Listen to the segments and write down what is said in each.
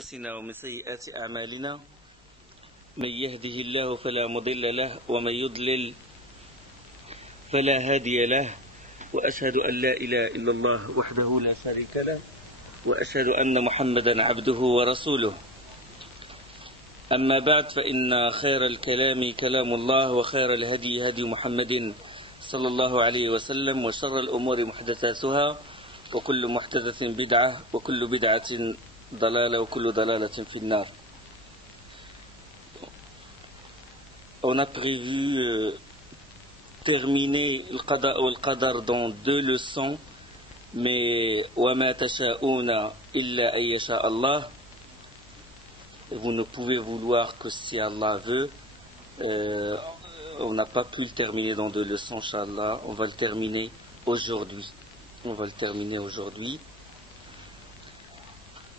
أنفسنا ومن سيئات أعمالنا من يهده الله فلا مضل له ومن يضلل فلا هادي له وأشهد أن لا إله إلا الله وحده لا شريك له وأشهد أن محمدا عبده ورسوله. أما بعد فإن خير الكلام كلام الله وخير الهدي هدي محمد صلى الله عليه وسلم وشر الأمور محدثاتها وكل محدثة بدعة وكل بدعة ضلالة وكل ضلالة في النار. On a prévu terminer le qada ou le qadar dans 2 leçons, mais وَمَا تَشَاءُونَ إِلَّا أَن يَشَاءَ اللَّهُ. Vous ne pouvez vouloir que si Allah veut. On n'a pas pu le terminer dans 2 leçons, Inch'Allah. On va le terminer aujourd'hui.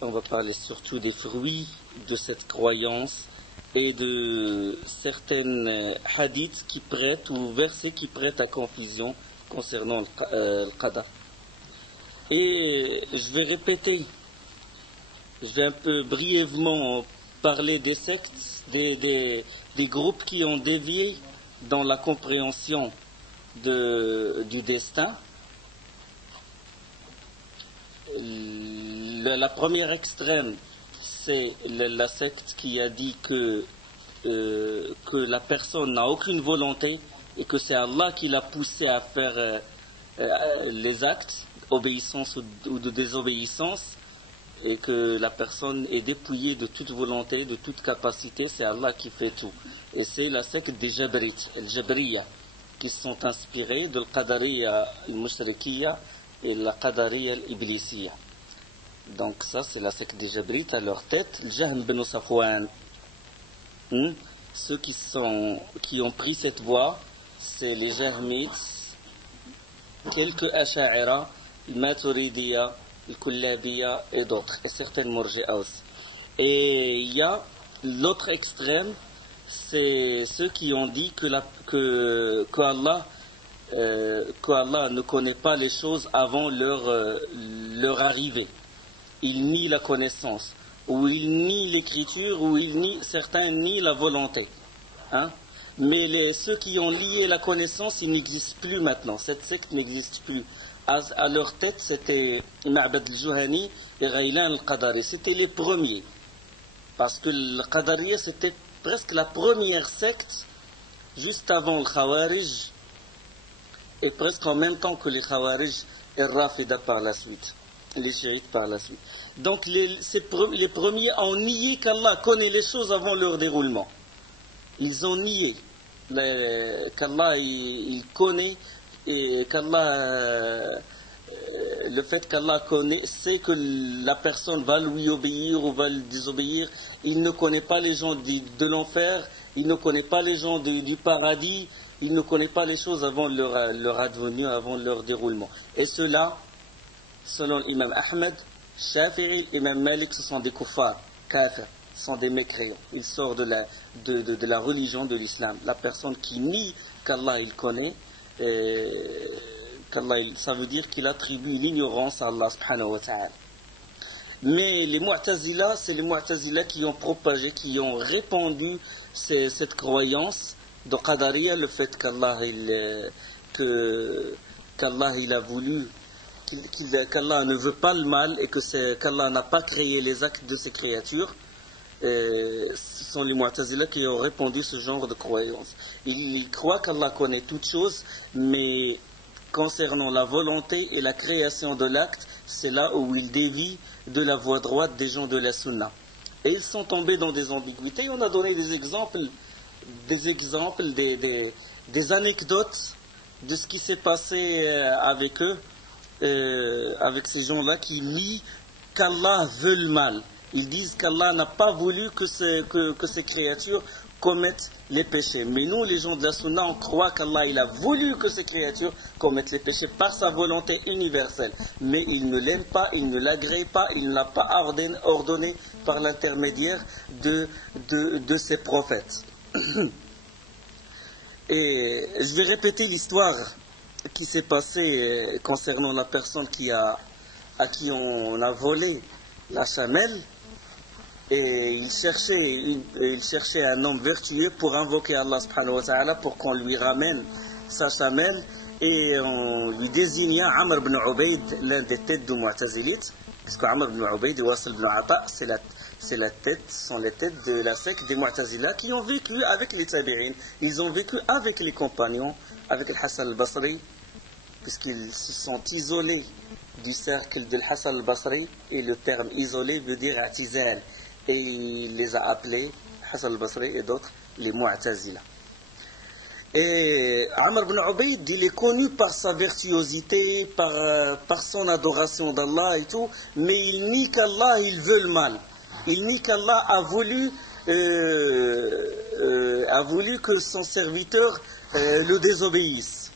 On va parler surtout des fruits de cette croyance et de certaines hadiths qui prêtent ou versets qui prêtent à confusion concernant le qada. Et je vais répéter, je vais un peu brièvement parler des sectes, des groupes qui ont dévié dans la compréhension du destin. La première extrême, c'est la secte qui a dit que la personne n'a aucune volonté et que c'est Allah qui l'a poussé à faire les actes, obéissance ou de désobéissance, et que la personne est dépouillée de toute volonté, de toute capacité, c'est Allah qui fait tout. Et c'est la secte des Jabrites, el Jabriya, qui se sont inspirés de l'Qadariya al-Mushrikiyya et la Qadariya al-Iblisiyya. Donc ça c'est la secte des Jabrites. À leur tête, le Jahm ben Safwan. Ceux qui ont pris cette voie, c'est les Jahmites, quelques Asha'ira, le Maturidiyya, le Kullabiyya et d'autres, et certaines Murji'a aussi. Et il y a l'autre extrême, c'est ceux qui ont dit que Allah ne connaît pas les choses avant leur arrivée. Il nie la connaissance, ou il nie l'écriture, ou certains nient la volonté. Mais ceux qui ont lié la connaissance, ils n'existent plus maintenant. Cette secte n'existe plus. À leur tête, c'était Ma'bad al-Juhani et Ghaylan al-Qadari. C'était les premiers. Parce que le Qadariya, c'était presque la première secte, juste avant le Khawarij, et presque en même temps que les Khawarij et Rafida par la suite. Les chiites par la suite. Donc les premiers ont nié qu'Allah connaît les choses avant leur déroulement. Ils ont nié qu'Allah il connaît, et le fait qu'Allah connaît, sait que la personne va lui obéir ou va lui désobéir. Il ne connaît pas les gens de l'enfer, il ne connaît pas les gens du paradis, il ne connaît pas les choses avant leur advenue, avant leur déroulement. Et cela, selon l'imam Ahmed, Shafi'i, l'imam Malik, ce sont des kuffars, kafir, ce sont des mécréants. Ils sortent de la religion de l'islam. La personne qui nie qu'Allah il connaît, ça veut dire qu'il attribue l'ignorance à Allah subhanahu wa ta'ala. Mais les Mu'tazila, c'est les Mu'tazila qui ont propagé, qui ont répandu cette croyance de Qadariya, le fait qu'Allah il a voulu, qu'Allah ne veut pas le mal et qu'Allah n'a pas créé les actes de ses créatures. Ce sont les Mu'tazila qui ont répandu ce genre de croyance. Ils croient qu'Allah connaît toutes choses, mais concernant la volonté et la création de l'acte, c'est là où ils dévient de la voie droite des gens de la Sunna. Et ils sont tombés dans des ambiguïtés. On a donné des exemples, des anecdotes de ce qui s'est passé avec eux, avec ces gens-là qui nient qu'Allah veut le mal. Ils disent qu'Allah n'a pas voulu que ces créatures commettent les péchés. Mais nous, les gens de la Sunna, on croit qu'Allah il a voulu que ces créatures commettent les péchés par sa volonté universelle. Mais il ne l'aime pas, il ne l'agrée pas, il ne l'a pas ordonné par l'intermédiaire de ses prophètes. Et je vais répéter l'histoire qui s'est passée concernant la personne à qui on a volé la chamelle. Et il cherchait un homme vertueux pour invoquer Allah subhanahu wa ta'ala pour qu'on lui ramène sa chamelle. Et on lui désigna Amr ibn Ubayd, l'un des têtes du Mu'tazilites, puisque Amr ibn Ubayd et Wasil ibn Ata, sont les têtes de la secte des Mu'tazila qui ont vécu avec les tabi'in. Ils ont vécu avec les compagnons, avec le Hassan al-Basri, puisqu'ils se sont isolés du cercle de Hassan al-Basri, et le terme isolé veut dire atizal, et il les a appelés, Hassan al-Basri et d'autres, les Mu'tazila. Et Amr ibn Ubayd, il est connu par sa virtuosité, par son adoration d'Allah et tout, mais il nie qu'Allah, il veut le mal. Il nie qu'Allah a voulu que son serviteur le désobéisse.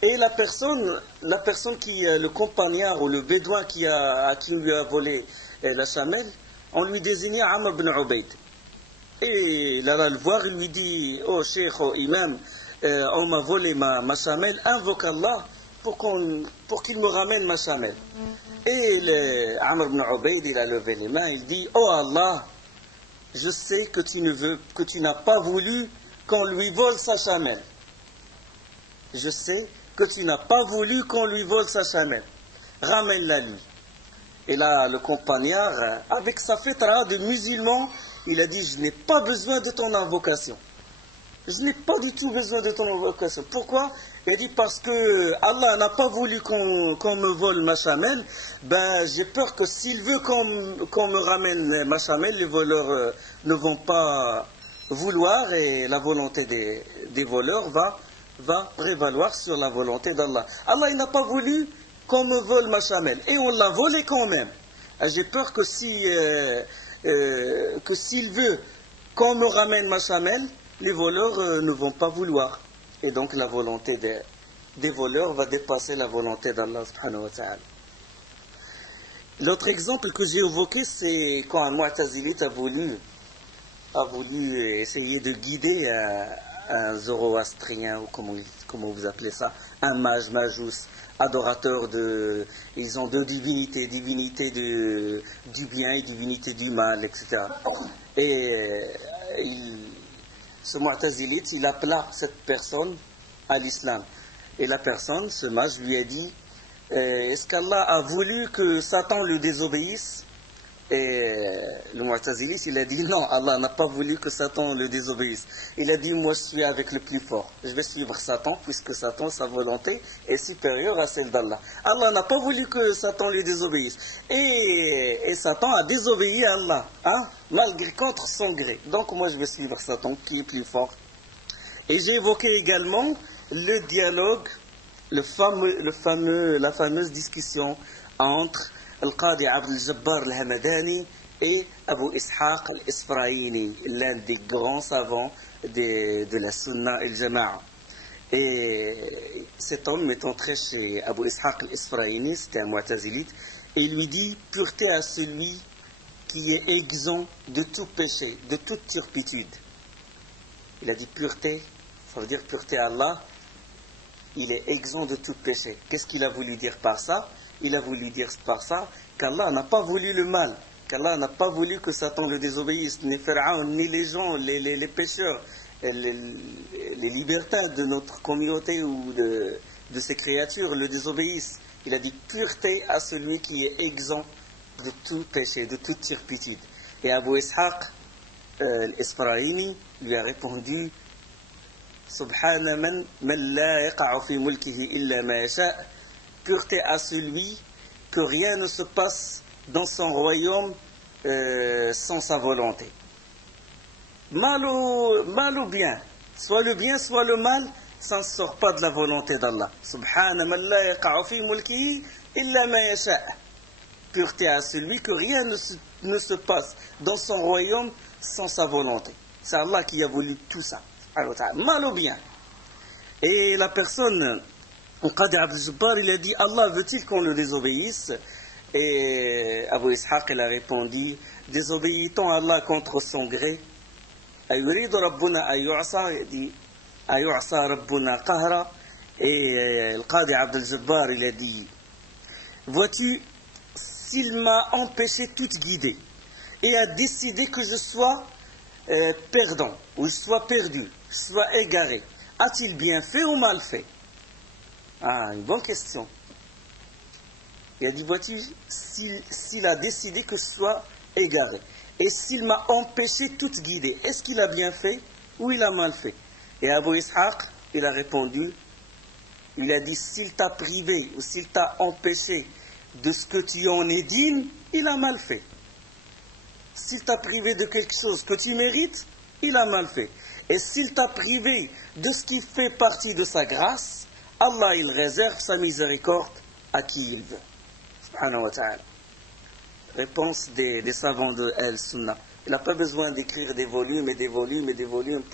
Et la personne qui, le compagnard ou le bédouin qui lui a volé la chamelle, on lui désignait Amr ibn Ubayd. Et il alla le voir, il lui dit: oh cheikh, oh imam, on m'a volé ma chamelle, invoque Allah pour qu'il me ramène ma chamelle. Et Amr ibn Ubayd, il a levé les mains, il dit: oh Allah, je sais que tu n'as pas voulu qu'on lui vole sa chamelle. Je sais que tu n'as pas voulu qu'on lui vole sa chamelle. Ramène-la lui. Et là, le compagnard, avec sa fitra de musulman, il a dit: je n'ai pas besoin de ton invocation. Je n'ai pas du tout besoin de ton invocation. Pourquoi? Il a dit: parce que Allah n'a pas voulu qu'on me vole ma chamelle. Ben, j'ai peur que s'il veut qu'on me ramène ma chamelle, les voleurs ne vont pas vouloir, et la volonté des voleurs va prévaloir sur la volonté d'Allah. Allah, il n'a pas voulu qu'on me vole ma chamelle, et on l'a volée quand même. J'ai peur que s'il veut qu'on me ramène ma chamelle, les voleurs ne vont pas vouloir. Et donc la volonté des voleurs va dépasser la volonté d'Allah subhanahu wa ta'ala. L'autre exemple que j'ai évoqué, c'est quand un Mu'tazilite a voulu essayer de guider un zoroastrien, ou comment vous appelez ça, un majous, adorateur ils ont deux divinités, divinité du bien et divinité du mal, etc. Et ce Mu'tazilite, il appela cette personne à l'islam. Et la personne, ce mage, lui a dit: est-ce qu'Allah a voulu que Satan le désobéisse? Et le Mu'tazilite, il a dit: non, Allah n'a pas voulu que Satan le désobéisse. Il a dit: moi je suis avec le plus fort, je vais suivre Satan, puisque Satan, sa volonté est supérieure à celle d'Allah. Allah n'a pas voulu que Satan le désobéisse. Et Satan a désobéi à Allah, malgré, contre son gré. Donc moi je vais suivre Satan, qui est plus fort. Et j'ai évoqué également le dialogue, la fameuse discussion entre Al-Qadi Abd al-Jabbar al-Hamadani et Abu Ishaq al-Isfraïni, l'un des grands savants de la Sunna et le Jama'a. Et cet homme est entré chez Abu Ishaq al-Isfraïni, c'était un Mu'tazilite, et il lui dit: pureté à celui qui est exempt de tout péché, de toute turpitude. Il a dit pureté, ça veut dire pureté à Allah, il est exempt de tout péché. Qu'est-ce qu'il a voulu dire par ça? Il a voulu dire par ça qu'Allah n'a pas voulu le mal, qu'Allah n'a pas voulu que Satan le désobéisse, ni Pharaon, ni les gens, les pécheurs, les libertins de notre communauté ou de ces créatures le désobéissent. Il a dit pureté à celui qui est exempt de tout péché, de toute turpitude. Et Abu Ishaq al-Isfraïni lui a répondu: Subhana man la yaqa'u fi mulkihi illa ma yasha'. Pureté à celui que rien ne se passe dans son royaume sans sa volonté. Mal ou bien, soit le bien, soit le mal, ça ne sort pas de la volonté d'Allah. Subhana man la yaqa'u fi mulkihi illa ma yasha'. Pureté à celui que rien ne se passe dans son royaume sans sa volonté. C'est Allah qui a voulu tout ça. Mal ou bien. Et la personne, Qadi Abd al-Jabbar, il a dit: Allah veut-il qu'on le désobéisse? Et Abu Ishaq, il a répondu: désobéit-on à Allah contre son gré? Ayuridu Rabbuna ayu'sa, il dit ayu'sa Rabbuna qahra. Et le Qadi Abd al-Jabbar, il a dit: vois-tu, s'il m'a empêché toute guidée, et a décidé que je sois perdant, ou je sois perdu, je sois égaré, a-t-il bien fait ou mal fait? Ah, une bonne question. Il a dit, vois-tu, s'il a décidé que je sois égaré, et s'il m'a empêché toute guidée, est-ce qu'il a bien fait ou il a mal fait? Et Abu Ishaq, il a répondu, il a dit, s'il t'a privé ou s'il t'a empêché de ce que tu en es digne, il a mal fait. S'il t'a privé de quelque chose que tu mérites, il a mal fait. Et s'il t'a privé de ce qui fait partie de sa grâce, Allah, il réserve sa miséricorde à qui il veut. Subhanahu wa ta'ala. Réponse des savants de Al-Sunnah. Il n'a pas besoin d'écrire des volumes et des volumes et des volumes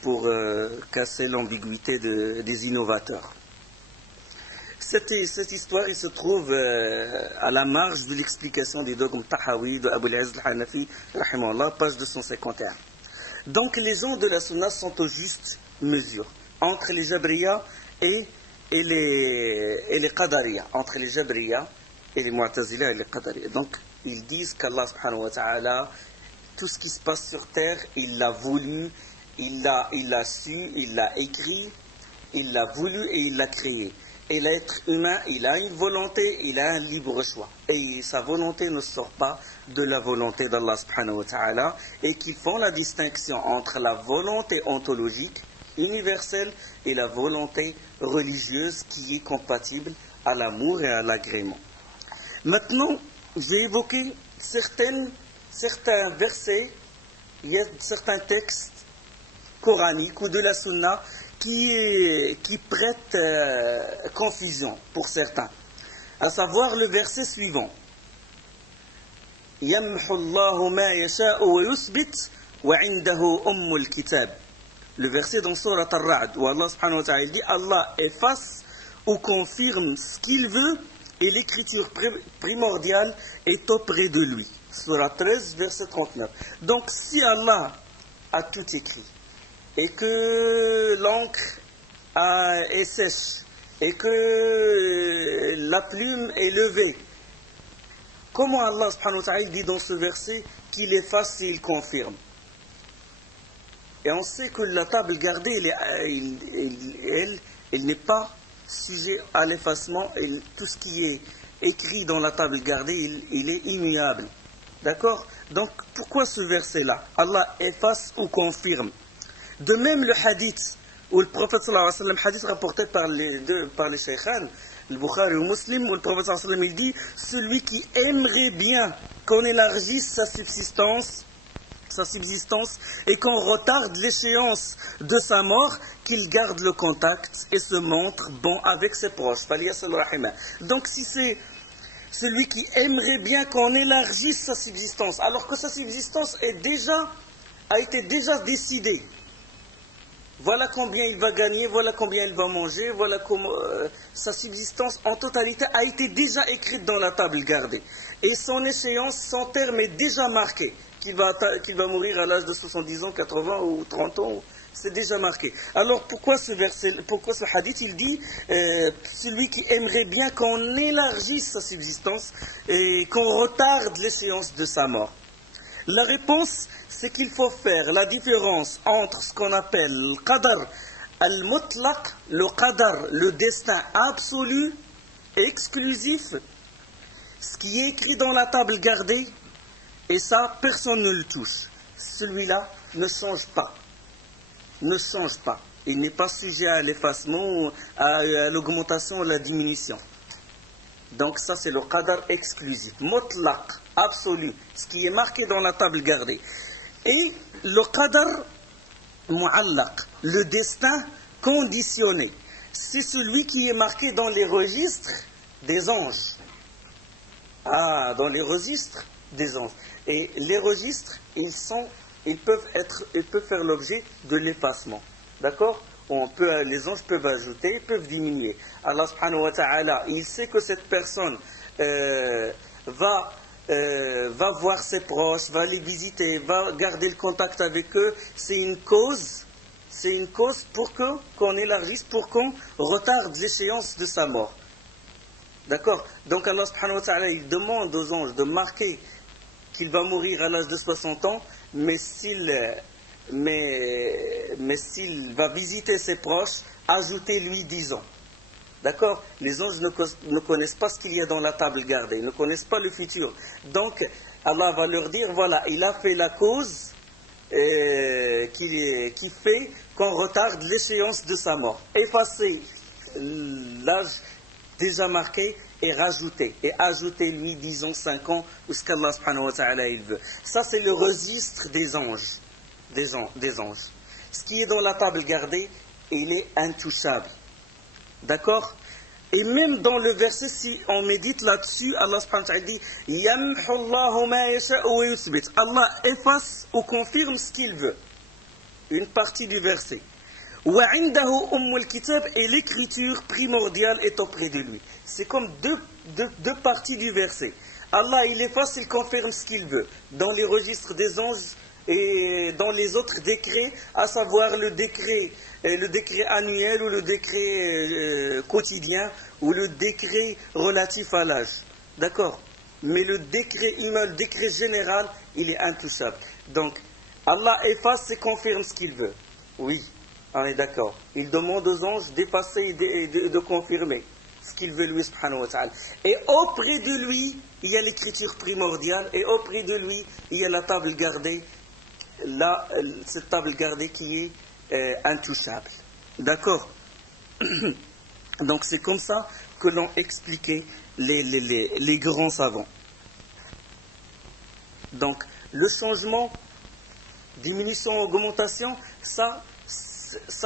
pour casser l'ambiguïté des innovateurs. Cette histoire, il se trouve à la marge de l'explication du dogme Tahawi de Abu al-Izz al-Hanafi, rahimahullah, page 251. Donc les gens de la Sunna sont aux justes mesures entre les Jabriya et les Qadariya, entre les Jabriya et les Mu'tazila et les Qadariya. Donc ils disent qu'Allah subhanahu wa ta'ala, tout ce qui se passe sur terre, il l'a voulu, il l'a su, il l'a écrit, il l'a voulu et il l'a créé. Et l'être humain, il a une volonté, il a un libre choix. Et sa volonté ne sort pas de la volonté d'Allah subhanahu wa ta'ala. Et qu'ils font la distinction entre la volonté ontologique, universelle, et la volonté religieuse qui est compatible à l'amour et à l'agrément. Maintenant, je vais évoquer certains versets, il y a certains textes coraniques ou de la sunna qui prête confusion pour certains, à savoir le verset suivant. يَمْحُ اللَّهُ مَا يَشَاءُ وَيُثْبِتُ وَعِنْدَهُ أُمُّ الْكِتَابِ. Le verset dans Surat Ar-Ra'd où Allah subhanahu wa ta'ala dit Allah efface ou confirme ce qu'il veut et l'écriture primordiale est auprès de lui. Surat 13 verset 39. Donc si Allah a tout écrit et que l'encre est sèche, et que la plume est levée, comment Allah subhanahu wa ta'ala dit dans ce verset qu'il efface et il confirme? Et on sait que la table gardée, elle n'est pas sujet à l'effacement, et tout ce qui est écrit dans la table gardée, il est immuable. D'accord? Donc pourquoi ce verset-là? Allah efface ou confirme. De même le hadith où le prophète sallallahu alayhi wa sallam, hadith rapporté par les shaykhan, le Bukhari ou Muslim, où le prophète sallallahu alayhi wa sallam, il dit celui qui aimerait bien qu'on élargisse sa subsistance et qu'on retarde l'échéance de sa mort, qu'il garde le contact et se montre bon avec ses proches. Donc si c'est celui qui aimerait bien qu'on élargisse sa subsistance, alors que sa subsistance a été déjà décidée. Voilà combien il va gagner, voilà combien il va manger, voilà comment sa subsistance en totalité a été déjà écrite dans la table gardée. Et son échéance, son terme est déjà marqué, qu'il va mourir à l'âge de 70 ans, 80 ou 30 ans, c'est déjà marqué. Alors pourquoi ce hadith, il dit celui qui aimerait bien qu'on élargisse sa subsistance et qu'on retarde l'échéance de sa mort? La réponse, c'est qu'il faut faire la différence entre ce qu'on appelle le qadar al-mutlaq, le qadar, le destin absolu, exclusif, ce qui est écrit dans la table gardée, et ça, personne ne le touche. Celui-là ne change pas. Ne change pas. Il n'est pas sujet à l'effacement, à l'augmentation ou à la diminution. Donc ça c'est le qadar exclusif, mutlaq, absolu, ce qui est marqué dans la table gardée. Et le qadar mu'allaq, le destin conditionné, c'est celui qui est marqué dans les registres des anges. Ah, dans les registres des anges. Et les registres, ils peuvent faire l'objet de l'effacement. D'accord? Les anges peuvent ajouter, peuvent diminuer. Allah subhanahu wa ta'ala, il sait que cette personne va voir ses proches, va les visiter, va garder le contact avec eux. C'est une cause pour qu'on élargisse, pour qu'on retarde l'échéance de sa mort. D'accord? Donc Allah subhanahu wa ta'ala, il demande aux anges de marquer qu'il va mourir à l'âge de 60 ans, mais s'il va visiter ses proches, ajoutez-lui 10 ans. D'accord? Les anges ne connaissent pas ce qu'il y a dans la table gardée, ils ne connaissent pas le futur. Donc Allah va leur dire, voilà, il a fait la cause qui fait qu'on retarde l'échéance de sa mort. Effacez l'âge déjà marqué et ajouter lui, disons, 5 ans, ou ce qu'Allah subhanahu wa ta'ala il veut. Ça, c'est le registre des anges. Des anges. Ce qui est dans la table gardée, il est intouchable. D'accord? Et même dans le verset, si on médite là-dessus, Allah subhanahu wa ta'ala dit Yamhu Allahu ma yasha'u wa yuthbit. Allah efface ou confirme ce qu'il veut. Une partie du verset. وعنده أم الكتاب, et l'écriture primordiale est auprès de lui. C'est comme deux parties du verset. Allah, il efface, il confirme ce qu'il veut. Dans les registres des anges et dans les autres décrets, à savoir le décret annuel ou le décret quotidien ou le décret relatif à l'âge. D'accord? Mais le décret général, il est intouchable. Donc, Allah efface et confirme ce qu'il veut. Oui. On est d'accord. Il demande aux anges d'effacer et de confirmer ce qu'il veut lui, subhanahu wa ta'ala. Et auprès de lui, il y a l'écriture primordiale, et auprès de lui, il y a la table gardée, cette table gardée qui est intouchable. D'accord? Donc c'est comme ça que l'ont expliqué les grands savants. Donc le changement, diminution, augmentation, ça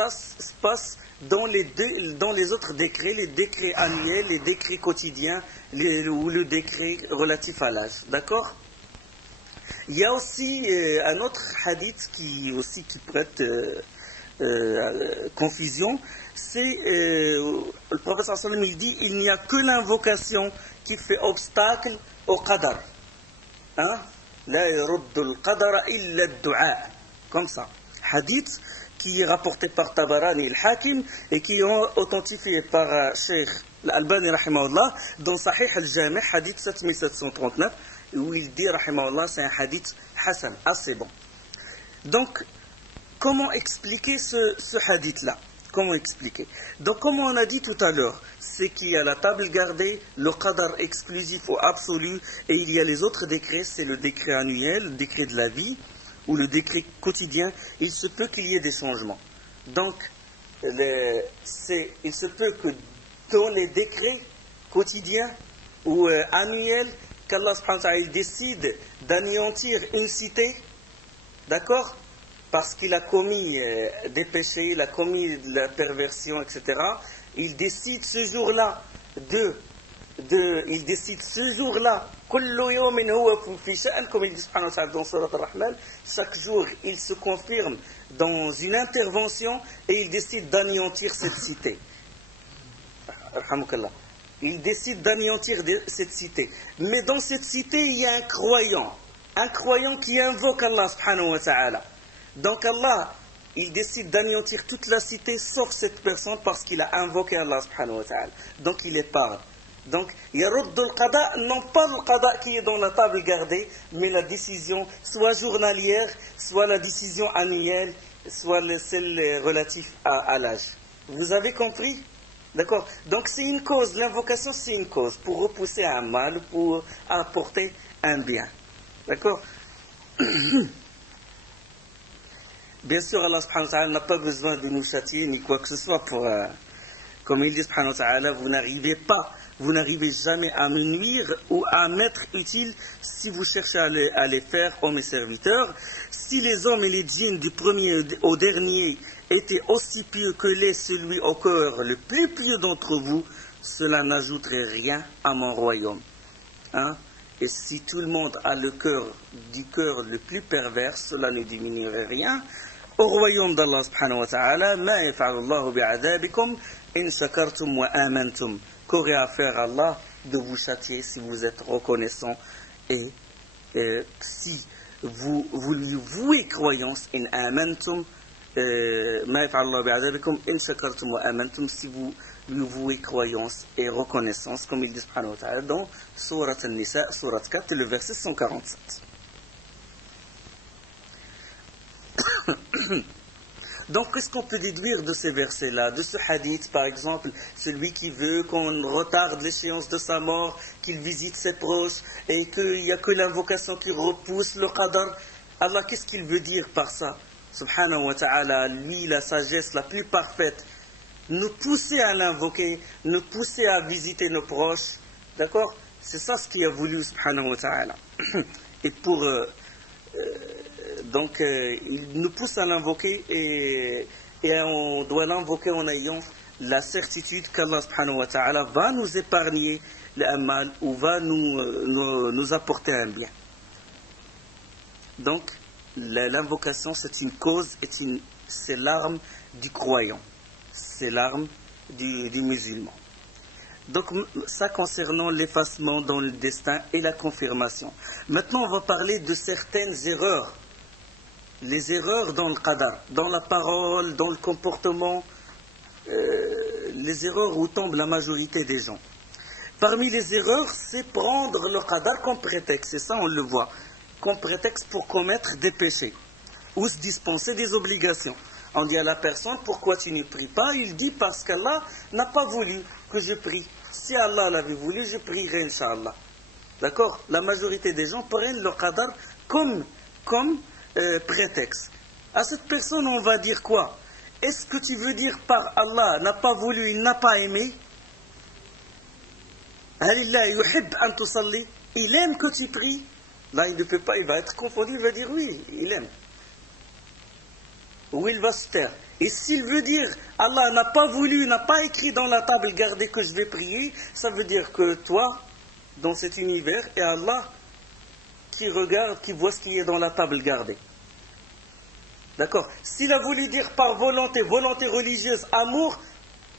se passe dans les autres décrets, les décrets annuels, les décrets quotidiens ou le décret relatif à l'âge. D'accord? Il y a aussi un autre hadith qui prête confusion. C'est le prophète sallallahu alayhi wa sallam, il dit il n'y a que l'invocation qui fait obstacle au qadar. Hein? La yaruddu al-qadara illa ad-du'a. Comme ça. Hadith qui est rapporté par Tabarani et al-Hakim et qui est authentifié par Cheikh Al-Albani rahimahullah dans Sahih al-Jami' hadith 7739 où il dit rahimahullah c'est un hadith Hassan, assez bon. Donc comment expliquer ce hadith là? Comment expliquer? Donc comme on a dit tout à l'heure, c'est qu'il y a la table gardée, le qadar exclusif ou absolu, et il y a les autres décrets, c'est le décret annuel, le décret de la vie ou le décret quotidien. Il se peut qu'il y ait des changements. Donc il se peut que dans les décrets quotidiens ou annuels, qu'Allah subhanahu wa ta'ala décide d'anéantir une cité, d'accord, parce qu'il a commis des péchés, il a commis de la perversion, etc. Il décide ce jour-là kullu yawmin huwa fi sha'an, comme il dit subhanahu wa ta'ala dans Surat Ar-Rahman, chaque jour il se confirme dans une intervention et il décide d'anéantir cette cité. Alhamdulillah. Il décide d'anéantir cette cité. Mais dans cette cité, il y a un croyant qui invoque Allah subhanahu wa ta'ala. Donc Allah, il décide d'anéantir toute la cité sauf cette personne parce qu'il a invoqué Allah subhanahu wa ta'ala. Donc il épargne. Donc, yaruddu al-qada, non pas le qada qui est dans la table gardée, mais la décision soit journalière, soit la décision annuelle, soit celle relative à l'âge. Vous avez compris? D'accord? Donc c'est une cause, l'invocation c'est une cause pour repousser un mal, pour apporter un bien. D'accord? Bien sûr, Allah subhanahu wa ta'ala n'a pas besoin de nous châtier ni quoi que ce soit pour... comme il dit subhanahu wa ta'ala, vous n'arrivez jamais à me nuire ou à m'être utile si vous cherchez à les faire, ô mes serviteurs. Si les hommes et les djinns du premier au dernier étaient aussi pieux que l'est celui au cœur le plus pieux d'entre vous, cela n'ajouterait rien à mon royaume. Hein? Et si tout le monde a le cœur le plus pervers, cela ne diminuerait rien au royaume d'Allah subhanahu wa ta'ala. Ma yaf'alullahu bi'adabikum in shakartum wa amantum. Qu'aurait à faire Allah de vous châtier si vous êtes reconnaissant et si vous lui vouez croyance, in amantum, ma yaf'alullahu bi'adabikum in shakartum wa amantum, si vous lui vouer croyance et reconnaissance, comme il dit subhanahu wa ta'ala dans Surat An-Nisa, Surat 4, le verset 147. Donc, qu'est-ce qu'on peut déduire de ces versets-là, de ce hadith, par exemple, celui qui veut qu'on retarde l'échéance de sa mort, qu'il visite ses proches, et qu'il n'y a que l'invocation qui repousse le qadar. Allah, qu'est-ce qu'il veut dire par ça? Subhanahu wa ta'ala, lui, la sagesse la plus parfaite, nous pousser à l'invoquer, nous pousser à visiter nos proches. D'accord? C'est ça ce qu'il a voulu, subhanahu wa ta'ala. Et pour... donc, il nous pousse à l'invoquer et on doit l'invoquer en ayant la certitude qu'Allah subhanahu wa ta'ala va nous épargner le mal ou va nous apporter un bien. Donc, l'invocation, c'est une cause, c'est l'arme du croyant, c'est l'arme du musulman. Donc, ça concernant l'effacement dans le destin et la confirmation. Maintenant, on va parler de certaines erreurs. Les erreurs dans le qadar, dans la parole, dans le comportement, les erreurs où tombe la majorité des gens. Parmi les erreurs, c'est prendre le qadar comme prétexte, et ça on le voit, comme prétexte pour commettre des péchés, ou se dispenser des obligations. On dit à la personne, pourquoi tu ne pries pas? Il dit, parce qu'Allah n'a pas voulu que je prie. Si Allah l'avait voulu, je prierais, Inch'Allah. D'accord? La majorité des gens prennent le qadar comme prétexte. À cette personne, on va dire quoi? Est-ce que tu veux dire par Allah n'a pas voulu, il n'a pas aimé? Il aime que tu pries. Là, il ne peut pas, il va être confondu, il va dire oui, il aime. Ou il va se taire. Et s'il veut dire Allah n'a pas voulu, n'a pas écrit dans la table gardée que je vais prier, ça veut dire que toi, dans cet univers, et Allah qui regarde, qui voit ce qui est dans la table gardée. D'accord? S'il a voulu dire par volonté religieuse, amour,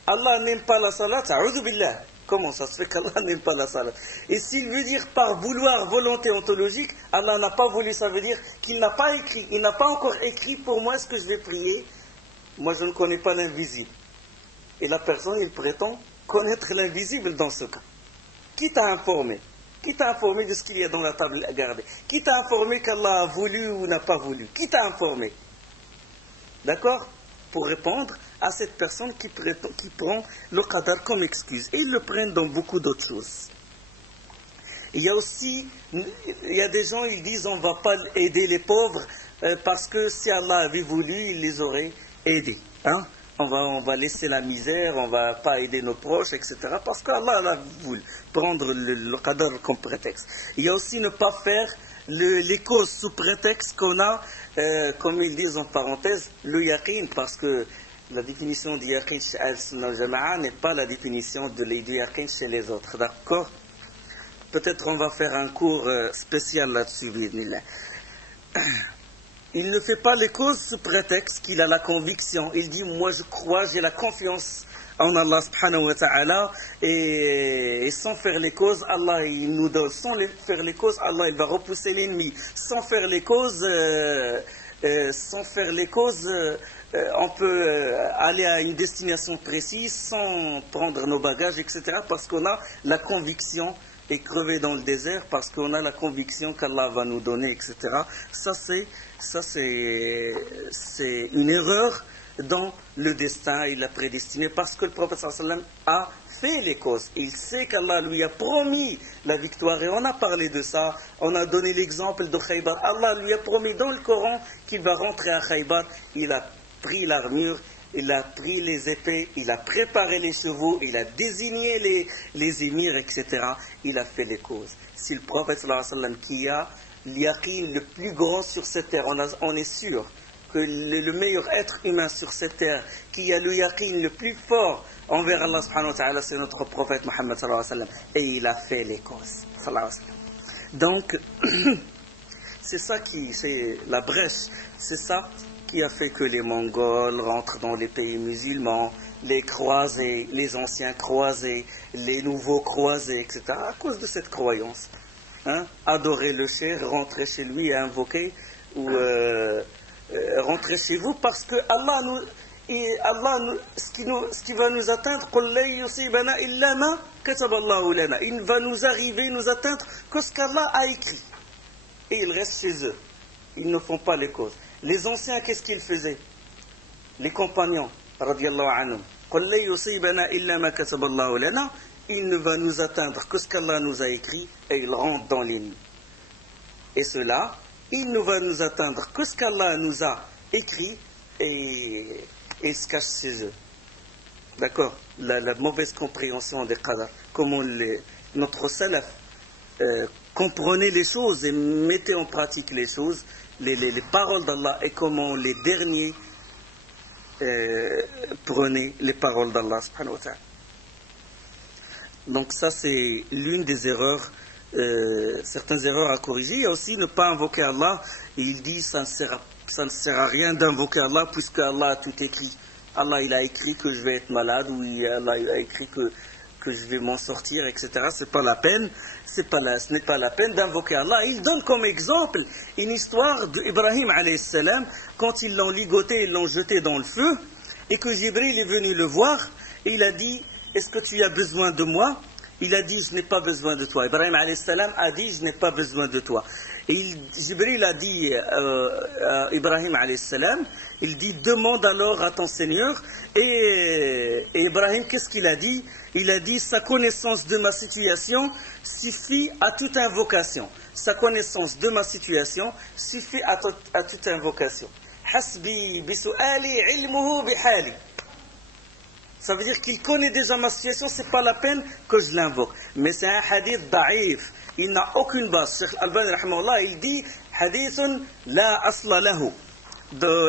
Allah n'aime pas la salat, a'udhu billah. Comment ça se fait qu'Allah n'aime pas la salat? Et s'il veut dire par vouloir, volonté ontologique, Allah n'a pas voulu, ça veut dire qu'il n'a pas écrit. Il n'a pas encore écrit pour moi ce que je vais prier. Moi, je ne connais pas l'invisible. Et la personne, il prétend connaître l'invisible dans ce cas. Qui t'a informé? Qui t'a informé de ce qu'il y a dans la table gardée? Qui t'a informé qu'Allah a voulu ou n'a pas voulu? Qui t'a informé? D'accord? Pour répondre à cette personne qui prend le qadar comme excuse. Et ils le prennent dans beaucoup d'autres choses. Il y a aussi, il y a des gens, ils disent on ne va pas aider les pauvres parce que si Allah avait voulu, il les aurait aidés. Hein? On va laisser la misère, on ne va pas aider nos proches, etc. Parce qu'Allah a voulu prendre le qadar comme prétexte. Il y a aussi ne pas faire les causes sous prétexte qu'on a, comme ils disent en parenthèse, le yaqin, parce que la définition du yaqin chez Al-Sunnah al-Jama'a n'est pas la définition du yaqin chez les autres. D'accord? Peut-être on va faire un cours spécial là-dessus. Il ne fait pas les causes sous prétexte qu'il a la conviction. Il dit, moi je crois, j'ai la confiance en Allah subhanahu wa ta'ala, et sans faire les causes, Allah il nous donne. Sans faire les causes, Allah il va repousser l'ennemi. Sans faire les causes, on peut aller à une destination précise sans prendre nos bagages, etc. Parce qu'on a la conviction, et crever dans le désert parce qu'on a la conviction qu'Allah va nous donner, etc. Ça c'est une erreur dans le destin et la prédestinée, parce que le prophète sallallahu alayhi wa sallam a fait les causes. Il sait qu'Allah lui a promis la victoire, et on a parlé de ça. On a donné l'exemple de Khaybar. Allah lui a promis dans le Coran qu'il va rentrer à Khaybar. Il a pris l'armure, il a pris les épées, il a préparé les chevaux, il a désigné les émirs, etc. Il a fait les causes. Si le prophète sallallahu alayhi wa sallam, qui a l'yaqin le plus grand sur cette terre, on est sûr que le meilleur être humain sur cette terre, qui a le yaqin le plus fort envers Allah subhanahu wa ta'ala, c'est notre prophète Muhammad sallallahu alayhi wa sallam. Et il a fait les causes. Sallallahu alayhi wa sallam. Donc, c'est ça c'est la brèche, c'est ça qui a fait que les Mongols rentrent dans les pays musulmans, les croisés, les anciens croisés, les nouveaux croisés, etc. À cause de cette croyance. Hein? Adorer le cheikh, rentrer chez lui et invoquer, ou rentrer chez vous, parce que Allah Allah, ce qui va nous atteindre, il ne va nous arriver, nous atteindre que ce qu'Allah a écrit. Et ils restent chez eux. Ils ne font pas les causes. Les anciens, qu'est-ce qu'ils faisaient? Les compagnons, radiallahu anhum. Il ne va nous atteindre que ce qu'Allah nous a écrit et ils rentrent dans les nuits. Et cela, il ne va nous atteindre que ce qu'Allah nous a écrit et ils se cachent chez eux. D'accord? La mauvaise compréhension des qadar. Comment notre salaf comprenait les choses et mettait en pratique les choses, les paroles d'Allah, et comment les derniers prenaient les paroles d'Allah subhanahu wa ta'ala. Donc ça c'est l'une des erreurs, certaines erreurs à corriger. Il y a aussi ne pas invoquer Allah. Et il dit ça ne sert à rien d'invoquer Allah puisque Allah a tout écrit. Allah il a écrit que je vais être malade, ou Allah il a écrit que je vais m'en sortir, etc. C'est pas la peine, ce n'est pas la peine d'invoquer Allah. Il donne comme exemple une histoire d'Ibrahim alayhi salam, quand ils l'ont ligoté, ils l'ont jeté dans le feu, et que Jibril est venu le voir, et il a dit: est-ce que tu as besoin de moi? Il a dit: je n'ai pas besoin de toi. Ibrahim alayhi salam a dit: je n'ai pas besoin de toi. Et Jibril a dit à Ibrahim alayhi salam, il dit: demande alors à ton Seigneur. Et Ibrahim, qu'est-ce qu'il a dit? Il a dit: sa connaissance de ma situation suffit à toute invocation. Sa connaissance de ma situation suffit à toute invocation. Hasbi bisu'ali ilmuhu bihali. Ça veut dire qu'il connaît déjà ma situation, c'est pas la peine que je l'invoque. Mais c'est un hadith da'if. Il n'a aucune base. Cheikh Al-Albani, rahimahullah, il dit: hadithun la asla lahu.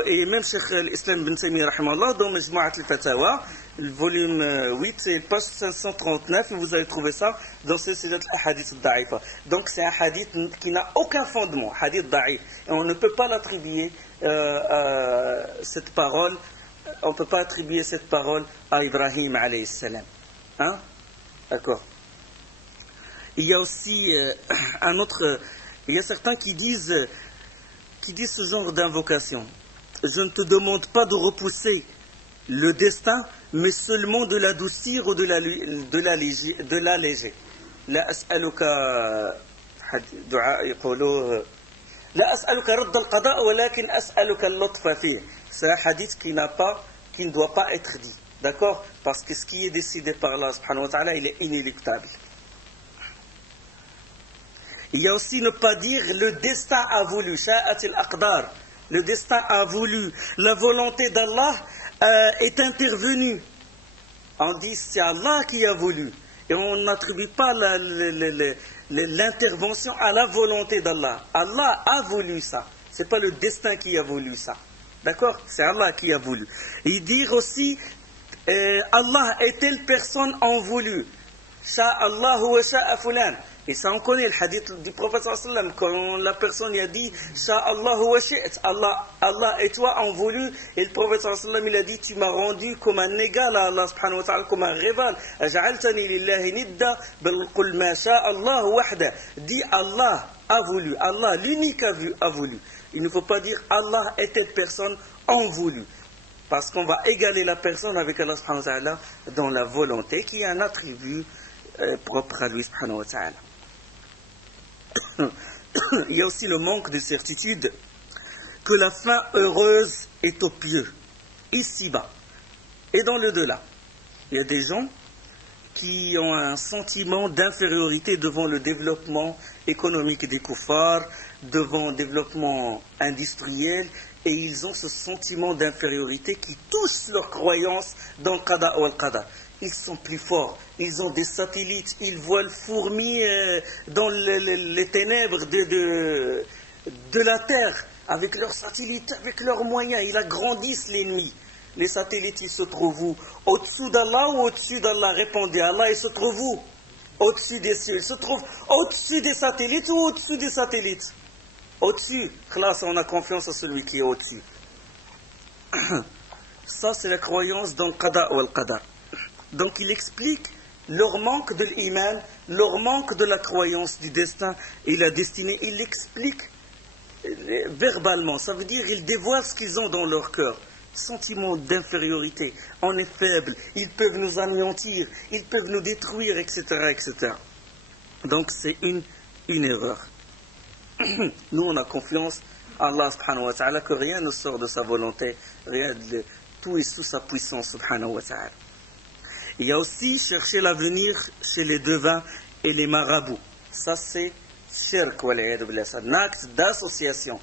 Et même Cheikh Al-Islam bin Taymiyyah, rahimahullah, dans Majmu'at al-Fatawa, le volume 8, c'est page 539, et vous allez trouver ça dans ce hadith da'ifa. Donc c'est un hadith qui n'a aucun fondement, hadith da'if. Et on ne peut pas l'attribuer cette parole. On ne peut pas attribuer cette parole à Ibrahim alayhi salam. Hein? D'accord. Il y a aussi un autre. Il y a certains qui disent ce genre d'invocation. Je ne te demande pas de repousser le destin, mais seulement de l'adoucir ou de l'alléger. La as'aluka du'a yaqulu la as'aluka radd al-qada' walakin as'aluka al-lutfa fihi. C'est un hadith qui ne doit pas être dit. D'accord? Parce que ce qui est décidé par Allah subhanahu wa ta'ala, il est inéluctable. Il y a aussi ne pas dire le destin a voulu, sha'at al-aqdar. Le destin a voulu, la volonté d'Allah est intervenue. On dit c'est Allah qui a voulu. Et on n'attribue pas l'intervention à la volonté d'Allah. Allah a voulu ça. Ce n'est pas le destin qui a voulu ça. D'accord? C'est Allah qui a voulu. Et dire aussi, Allah et telle personne ont voulu. Sha'Allahu wa sha'a fulan. Et ça, on connaît le hadith du prophète sallallahu alayhi wa sallam, quand la personne a dit Sha'Allahu wa shi't. Allah et toi ont voulu. Et le prophète sallallahu alayhi wa sallam, il a dit: tu m'as rendu comme un égal à Allah subhanahu wa ta'ala, comme un rival. Aj'altani lillahi nidda, bal qul ma sha'Allahu wahda. Dis Allah a voulu. Allah, l'unique, a voulu. Il ne faut pas dire Allah et telle personne ont voulu. Parce qu'on va égaler la personne avec Allah subhanahu wa ta'ala dans la volonté, qui est un attribut propre à lui subhanahu wa ta'ala. Il y a aussi le manque de certitude que la fin heureuse est aux pieux, ici-bas et dans le delà. Il y a des gens qui ont un sentiment d'infériorité devant le développement économique des koufars, devant le développement industriel, et ils ont ce sentiment d'infériorité qui touche leur croyance dans le qada ou al-qada. Ils sont plus forts, ils ont des satellites, ils voient le fourmi dans les ténèbres de la terre, avec leurs satellites, avec leurs moyens, ils agrandissent l'ennemi. Les satellites, ils se trouvent où? Au-dessous d'Allah ou au-dessus d'Allah? Répondez, Allah, il se trouve où? Au-dessus des cieux. Il se trouve au-dessus des satellites ou au-dessus des satellites? Au-dessus. Là, on a confiance en celui qui est au-dessus. Ça, c'est la croyance dans le qada ou al-qadar. Donc, il explique leur manque de l'iman, leur manque de la croyance du destin et la destinée. Il l'explique verbalement. Ça veut dire qu'ils dévoilent ce qu'ils ont dans leur cœur. sentiment d'infériorité. On est faible, ils peuvent nous anéantir, ils peuvent nous détruire, etc. etc. Donc c'est une erreur. Nous on a confiance en Allah subhanahu wa ta'ala que rien ne sort de sa volonté, tout est sous sa puissance subhanahu wa ta'ala. Il y a aussi chercher l'avenir chez les devins et les marabouts. Ça c'est shirk, c'est un acte d'association.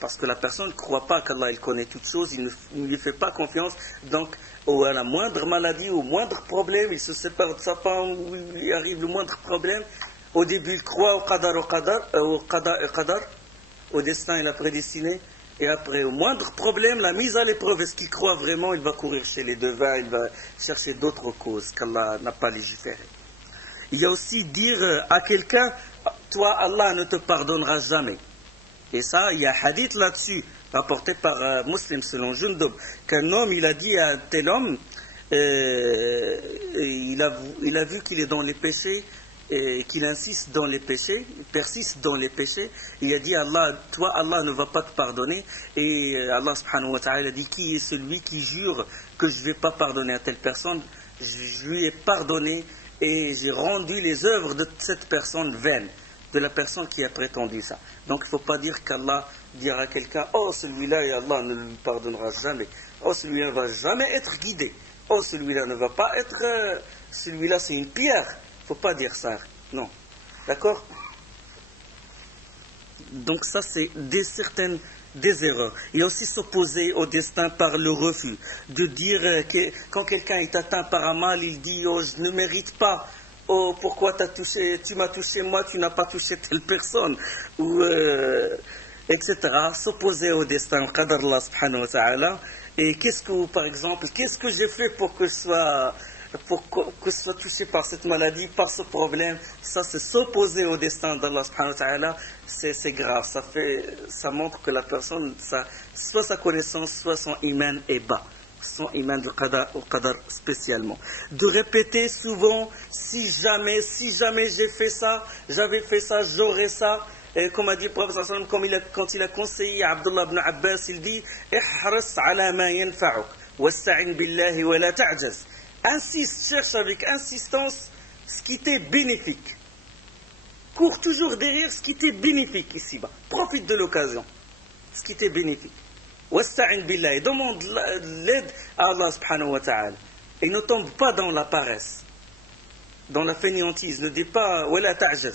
Parce que la personne ne croit pas qu'Allah il connaît toutes choses, il ne lui fait pas confiance. Donc, à la moindre maladie, au moindre problème, il se sépare de sa femme, ou il arrive le moindre problème. Au début, il croit au qadar, au destin et la prédestinée. Et après, au moindre problème, la mise à l'épreuve, est-ce qu'il croit vraiment? Il va courir chez les devins, il va chercher d'autres causes qu'Allah n'a pas légiféré. Il y a aussi dire à quelqu'un, toi, Allah ne te pardonnera jamais. Et ça, il y a un hadith là-dessus, rapporté par Muslim selon Jundub, qu'un homme, il a dit à un tel homme, il a vu qu'il est dans les péchés, et qu'il insiste dans les péchés, il persiste dans les péchés, il a dit Allah, toi Allah ne va pas te pardonner, et Allah subhanahu wa ta'ala a dit, qui est celui qui jure que je ne vais pas pardonner à telle personne? Je lui ai pardonné et j'ai rendu les œuvres de cette personne vaines, de la personne qui a prétendu ça. Donc il ne faut pas dire qu'Allah dira à quelqu'un, oh celui-là et Allah ne lui pardonnera jamais, oh celui-là ne va jamais être guidé, oh celui-là ne va pas être, celui-là c'est une pierre. Il ne faut pas dire ça, non. D'accord? Donc ça c'est des erreurs. Il y a aussi s'opposer au destin par le refus. De dire que quand quelqu'un est atteint par un mal, il dit, oh je ne mérite pas. Oh, pourquoi tu m'as touché, moi, tu n'as pas touché telle personne, ou etc. S'opposer au destin, au qadar Allah subhanahu wa ta'ala. Et par exemple, qu'est-ce que j'ai fait pour que je sois touché par cette maladie, par ce problème? Ça, c'est s'opposer au destin d'Allah subhanahu wa ta'ala. C'est grave. Ça montre que la personne, soit sa connaissance, soit son iman est bas. Son iman du qadar, au qadar spécialement. De répéter souvent, si jamais j'ai fait ça, j'avais fait ça, j'aurais ça. Et comme a dit le prophète sallallahu alayhi wa sallam, quand il a conseillé à Abdullah ibn Abbas, il dit ihras ala ma yanfa'uk wasta'in billahi wa la ta'jaz. Insiste, cherche avec insistance ce qui t'est bénéfique. Cours toujours derrière ce qui t'est bénéfique ici-bas. Profite de l'occasion. Ce qui t'est bénéfique. Wasta'in billah, et demande l'aide à Allah subhanahu wa ta'ala. Et ne tombe pas dans la paresse, dans la fainéantise. Ne dis pas wala ta'jaz.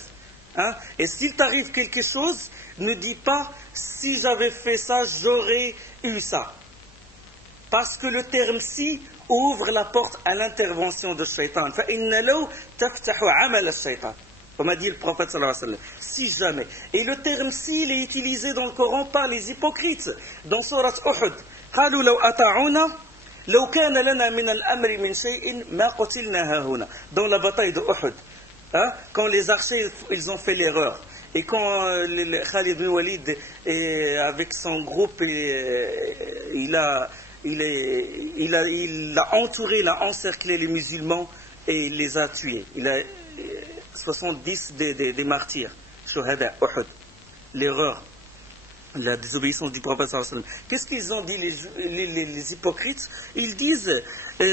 Et s'il t'arrive quelque chose, ne dis pas si j'avais fait ça, j'aurais eu ça. Parce que le terme si ouvre la porte à l'intervention de shaitan. Fa'inna law taftahu amal al-shaitan. Comme a dit le prophète sallallahu alayhi wa sallam, si jamais. Et le terme si, il est utilisé dans le Coran par les hypocrites. Dans Surat Uhud, قالوا لو أطاعونا لو كان لنا من الأمر من شيء ما قتلنا هاهنا. Dans la bataille de Uhud, quand les archers ils ont fait l'erreur, et quand Khalid bin Walid avec son groupe, il a entouré, il a encerclé les musulmans et il les a tués. Il a 70 des martyrs, Shuhada, Uhud. L'erreur, la désobéissance du prophète sallallahu alayhi wa sallam. Qu'est-ce qu'ils ont dit les hypocrites? Ils disent,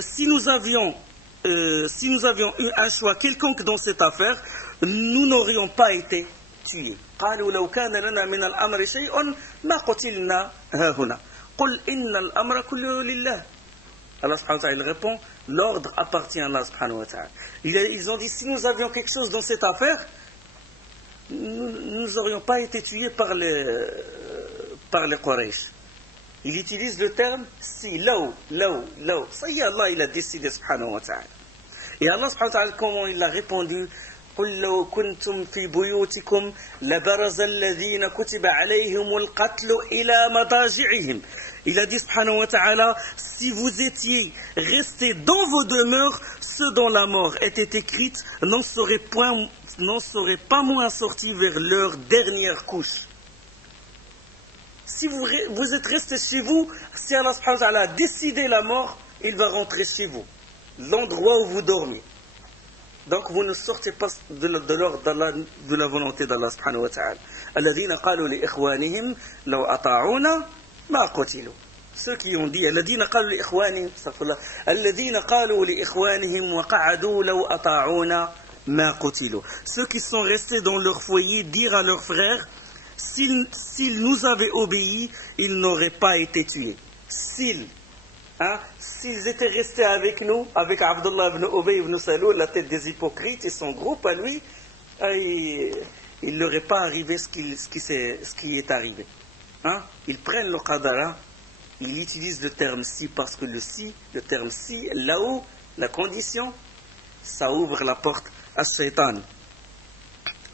si nous avions eu un choix quelconque dans cette affaire, nous n'aurions pas été tués. قالوا لو كان لنا من الأمر شيء ما قتلنا هاهنا قل إن الأمر كله لله. Allah subhanahu wa ta'ala répond, l'ordre appartient à Allah subhanahu wa ta'ala. Ils ont dit, si nous avions quelque chose dans cette affaire, nous n'aurions pas été tués par les Quraysh. Il utilise le terme si, là. Ça y est, Allah il a décidé subhanahu wa ta'ala. Et Allah subhanahu wa ta'ala, comment il a répondu, قل لو كنتم في بيوتكم لبرز الذين كتب عليهم القتل إلى مضاجعهم. Il a dit subhanahu wa ta'ala, si vous étiez restés dans vos demeures, ceux dont la mort était écrite n'en seraient pas moins sortis vers leur dernière couche. Si vous êtes restés chez vous, si Allah subhanahu wa ta'ala a décidé la mort, il va rentrer chez vous, l'endroit où vous dormez. Donc vous ne sortez pas de l'ordre d'Allah, de la volonté d'Allah subhanahu wa ta'ala. الذين قالوا لإخوانهم لو أطاعونا ما قتلوا. ceux qui ont dit الذين قالوا لإخوانهم استغفر الله الذين قالوا لإخوانهم وقعدوا لو أطاعونا ما قتلوا, ceux qui sont restés dans leur foyer dire à leurs frères s'ils nous avaient obéi, ils n'auraient pas été tués. S'ils étaient restés avec nous, avec Abdullah ibn Ubay ibn Saloul, la tête des hypocrites et son groupe à lui, il n'aurait pas arrivé ce qui est arrivé. Ils prennent le qadara, ils utilisent le terme si parce que le terme si, là-haut, la condition, ça ouvre la porte à Shaitan.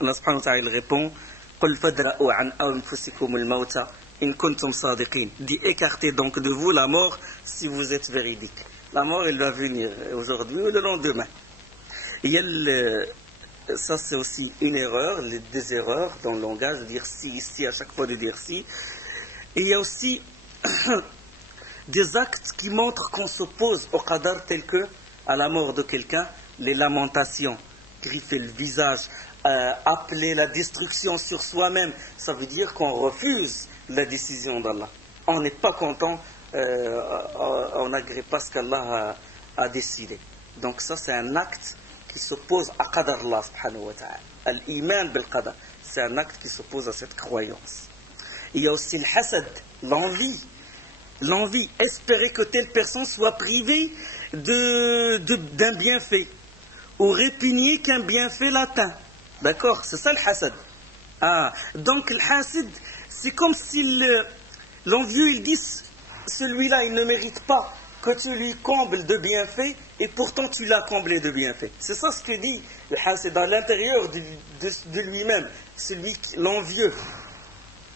Allah subhanahu wa ta'ala répond قُلْ فَدْرَأُوا عَنْ أَنفُسِكُمُ الْمَوْتَ إِن كُنْتُمْ صَادِقِينَ. Dit écartez donc de vous la mort si vous êtes véridique. La mort, elle va venir aujourd'hui ou le lendemain. Il y a ça c'est aussi une erreur, des erreurs dans le langage, de dire si, à chaque fois de dire si. Et il y a aussi des actes qui montrent qu'on s'oppose au qadar, tel que à la mort de quelqu'un, les lamentations, griffer le visage, appeler la destruction sur soi-même, ça veut dire qu'on refuse la décision d'Allah. On n'est pas content, on n'agrée pas ce qu'Allah a décidé. Donc ça c'est un acte qui s'oppose à qadar Allah subhanahu wa ta'ala. Al-iman bil-qadar, c'est un acte qui s'oppose à cette croyance. Il y a aussi le hasad, l'envie, espérer que telle personne soit privée d'un bienfait, ou répugner qu'un bienfait l'atteint. D'accord? C'est ça le hasad. Donc le hasad, c'est comme si l'envieux, il dit, celui-là, il ne mérite pas que tu lui combles de bienfaits, et pourtant tu l'as comblé de bienfaits. C'est ça ce que dit le hasad, dans l'intérieur de lui-même, l'envieux.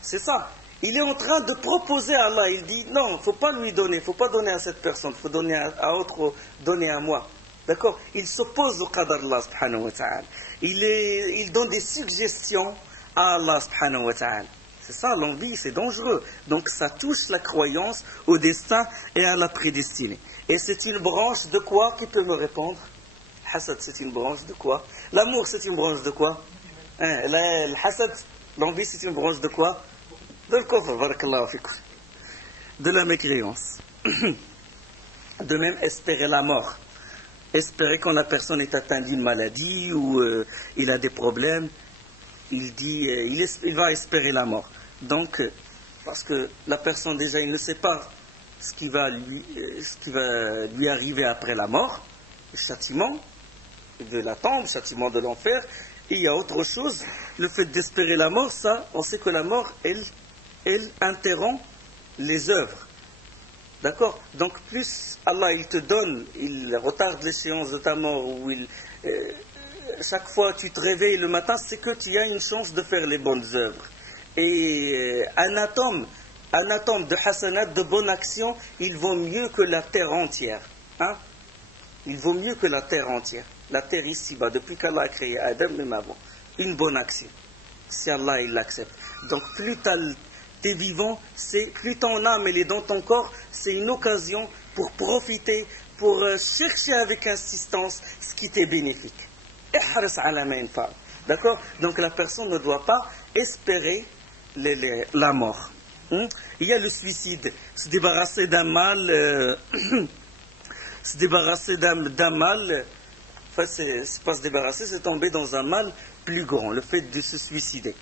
C'est ça. Il est en train de proposer à Allah. Il dit non, il ne faut pas lui donner, il ne faut pas donner à cette personne, il faut donner à autre, donner à moi. D'accord? Il s'oppose au qadar Allah subhanahu wa ta'ala. Il donne des suggestions à Allah subhanahu wa ta'ala. C'est ça, l'envie, c'est dangereux. Donc ça touche la croyance au destin et à la prédestinée. Et c'est une branche de quoi? Qui peut me répondre? Hasad, c'est une branche de quoi? L'amour, c'est une branche de quoi? Le hasad, l'envie, c'est une branche de quoi? De le kufr, barakallahu fikum. De la mécréance. De même, espérer la mort. Espérer quand la personne est atteinte d'une maladie ou il a des problèmes, il va espérer la mort. Donc, parce que la personne déjà, il ne sait pas ce qui va lui arriver après la mort, le châtiment de la tombe, le châtiment de l'enfer. Et il y a autre chose, le fait d'espérer la mort, ça, on sait que la mort, elle interrompt les œuvres. D'accord? Donc plus Allah il te donne, il retarde l'échéance de ta mort, ou chaque fois tu te réveilles le matin, c'est que tu as une chance de faire les bonnes œuvres. Et un atome de hasanat, de bonne action, il vaut mieux que la terre entière. Il vaut mieux que la terre entière. La terre ici-bas, depuis qu'Allah a créé Adam, même avant. Une bonne action. Si Allah il l'accepte. Donc plus t'es vivant, plus ton âme elle est dans ton corps, c'est une occasion pour profiter, pour chercher avec insistance ce qui t'est bénéfique. D'accord? Donc la personne ne doit pas espérer la mort. Il y a le suicide, se débarrasser d'un mal, enfin c'est pas se débarrasser, c'est tomber dans un mal plus grand, le fait de se suicider.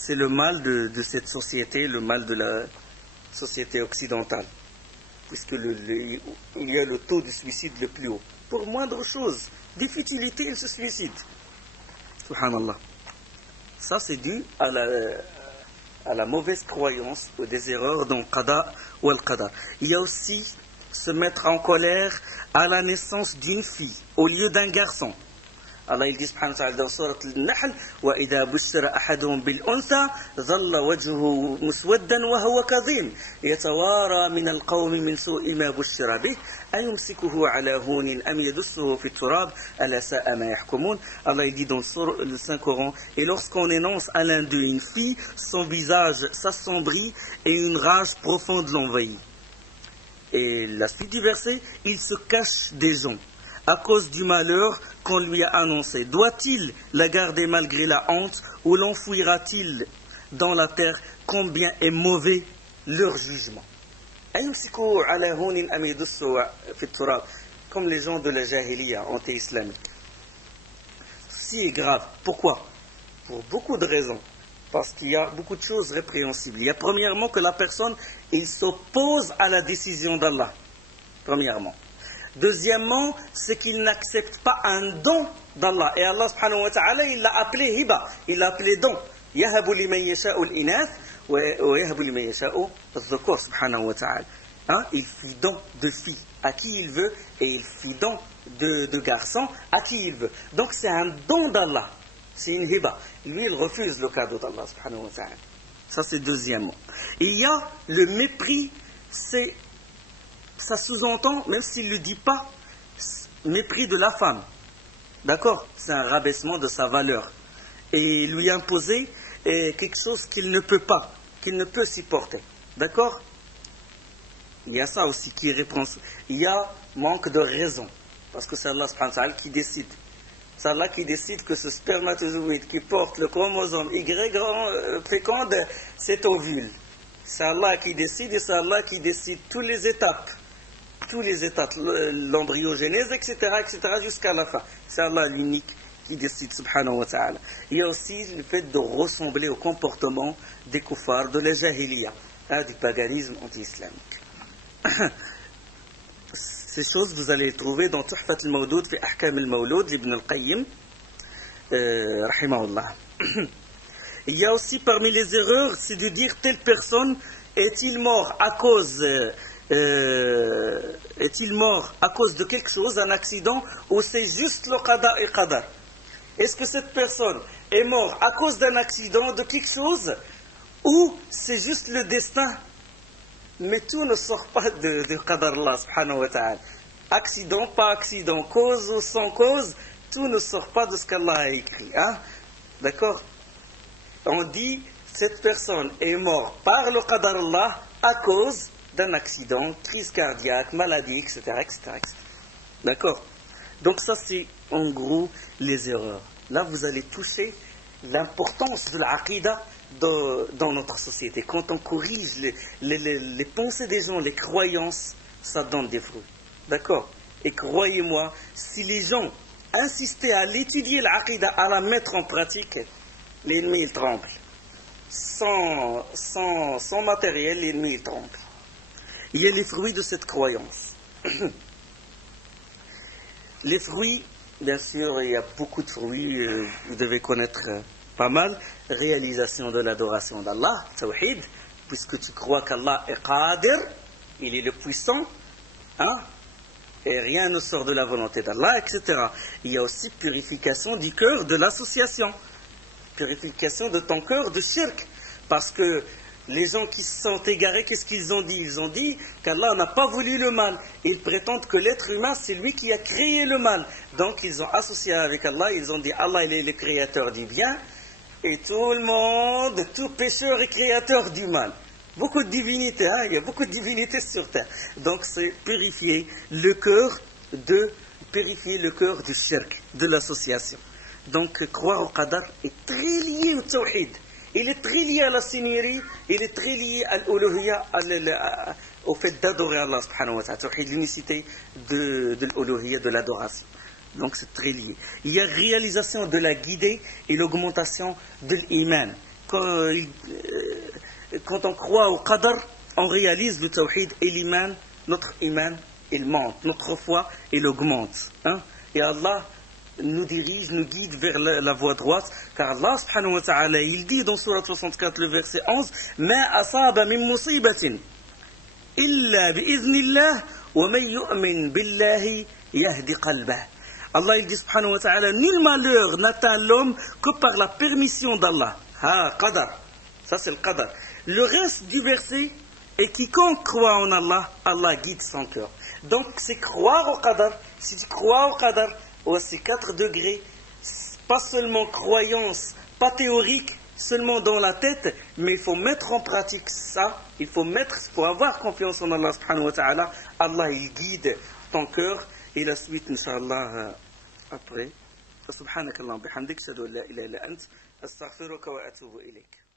C'est le mal de cette société, le mal de la société occidentale, puisque il y a le taux de suicide le plus haut. Pour moindre chose, des futilités, il se suicide. Subhanallah. Ça, c'est dû à la mauvaise croyance ou des erreurs dans qada ou al-qadar. Il y a aussi se mettre en colère à la naissance d'une fille au lieu d'un garçon. Allah il dit subhanahu wa ta'ala dans surat al-Nahl وَإِذَا بُشِّرَ أَحَدُهُمْ بِالْأُنْثَى ظَلَّ وَجْهُهُ مُسْوَدًّا وَهُوَ كَظِيمٌ يَتَوَارَى مِنَ الْقَوْمِ مِنْ سُوءِ مَا بُشِّرَ بِهِ أَيُمْسِكُهُ عَلَى هُونٍ أَمْ يَدُسُّهُ فِي التُّرَابِ أَلَا سَاءَ مَا يَحْكُمُونَ. Allah il dit dans le Saint-Coran, et lorsqu'on énonce à l'un d'eux une fille, son visage s'assombrit et une rage profonde l'envahit. Et la suite du verset, il se cache des gens à cause du malheur qu'on lui a annoncé. Doit-il la garder malgré la honte ou l'enfouira-t-il dans la terre? Combien est mauvais leur jugement. أيمسكوا على هون أم يدسوا في التراب, comme les gens de la jahiliya anti-islamique. Ceci est grave. Pourquoi? Pour beaucoup de raisons. Parce qu'il y a beaucoup de choses répréhensibles. Il y a premièrement que la personne, il s'oppose à la décision d'Allah. Premièrement. Deuxièmement, c'est qu'il n'accepte pas un don d'Allah. Et Allah subhanahu wa ta'ala, il l'a appelé hiba. Il l'a appelé don. Yahabu liman yasha'u al-inath wa yahabu liman yasha'u al-dhukur subhanahu wa ta'ala. Il fit don de filles à qui il veut et il fit don de garçons à qui il veut. Donc c'est un don d'Allah. C'est une hiba. Lui, il refuse le cadeau d'Allah subhanahu wa ta'ala. Ça, c'est deuxièmement. Il y a le mépris, ça sous-entend, même s'il ne le dit pas, mépris de la femme. D'accord? C'est un rabaissement de sa valeur. Et lui imposer quelque chose qu'il ne peut pas, qu'il ne peut supporter. D'accord? Il y a ça aussi qui est répréhensible. Il y a manque de raison. Parce que c'est Allah subhanahu wa ta'ala qui décide. C'est Allah qui décide que ce spermatozoïde qui porte le chromosome Y féconde cet ovule. C'est Allah qui décide et c'est Allah qui décide toutes les étapes, l'embryogénèse, etc., jusqu'à la fin. C'est Allah l'unique qui décide, subhanahu wa ta'ala. Il y a aussi le fait de ressembler au comportement des kuffars de la jahiliya, du paganisme anti-islamique. Ces choses, vous allez les trouver dans Tuhfat al-Mawdoud fi Ahkam al-Mawloud d'Ibn al-Qayyim, rahimahullah. Il y a aussi parmi les erreurs, c'est de dire telle personne est-il mort à cause de quelque chose, un accident, ou c'est juste le qada et qadar. Est-ce que cette personne est morte à cause d'un accident, de quelque chose, ou c'est juste le destin? Mais tout ne sort pas de qadar Allah subhanahu wa ta'ala. Accident, pas accident, cause ou sans cause, tout ne sort pas de ce qu'Allah a écrit. D'accord? On dit, cette personne est morte par le qadar Allah à cause d'un accident, crise cardiaque, maladie, etc. D'accord? Donc ça, c'est en gros les erreurs. Là, vous allez toucher l'importance de l'aqidah dans notre société. Quand on corrige les pensées des gens, les croyances, ça donne des fruits. D'accord? Et croyez-moi, si les gens insistaient à l'étudier l'aqidah, à la mettre en pratique, l'ennemi il tremble. Sans matériel, l'ennemi il tremble. Il y a les fruits de cette croyance. Les fruits, bien sûr, il y a beaucoup de fruits, vous devez connaître pas mal. Réalisation de l'adoration d'Allah, tawhid, puisque tu crois qu'Allah est qadir, il est le puissant, et rien ne sort de la volonté d'Allah, etc. Il y a aussi purification du cœur de l'association, purification de ton cœur de shirk, parce que les gens qui se sont égarés, qu'est-ce qu'ils ont dit? Ils ont dit qu'Allah n'a pas voulu le mal. Ils prétendent que l'être humain, c'est lui qui a créé le mal. Donc ils ont associé avec Allah, ils ont dit Allah il est le créateur du bien, et tout le monde, tout pécheur est créateur du mal. Beaucoup de divinités, il y a beaucoup de divinités sur terre. Donc c'est purifier le cœur du shirk, de l'association. Donc croire au qadar est très lié au tawhid. Il est très lié à la seigneurie, il est très lié à l'uluhiyya, au fait d'adorer Allah subhanahu wa ta'ala, l'unicité de l'uluhiyya, de l'adoration. Donc c'est très lié. Il y a réalisation de la guidée et l'augmentation de l'iman. Quand on croit au qadar, on réalise le tawhid et l'iman, notre iman, il monte, notre foi, il augmente. Et Allah nous dirige, nous guide vers la voie droite, car Allah subhanahu wa ta'ala, il dit dans Surat 64, le verset 11, Ma asaba min musibatin illa bi'iznillah wa man yu'min billahi yahdi qalbah. Allah il dit subhanahu wa ta'ala, nul malheur n'atteint l'homme que par la permission d'Allah. Qadar. Ça c'est le qadar. Le reste du verset est quiconque croit en Allah, Allah guide son cœur. Donc c'est croire au qadar. Si tu crois au qadar, ces 4 degrés, pas seulement croyance, pas théorique, seulement dans la tête, mais il faut mettre en pratique ça, il faut avoir confiance en Allah subhanahu wa ta'ala, Allah il guide ton cœur, et la suite incha'Allah après. Subhanakallah bihamdik, shadu la ilaha illa ant, astaghfiruka wa atubu ilayk.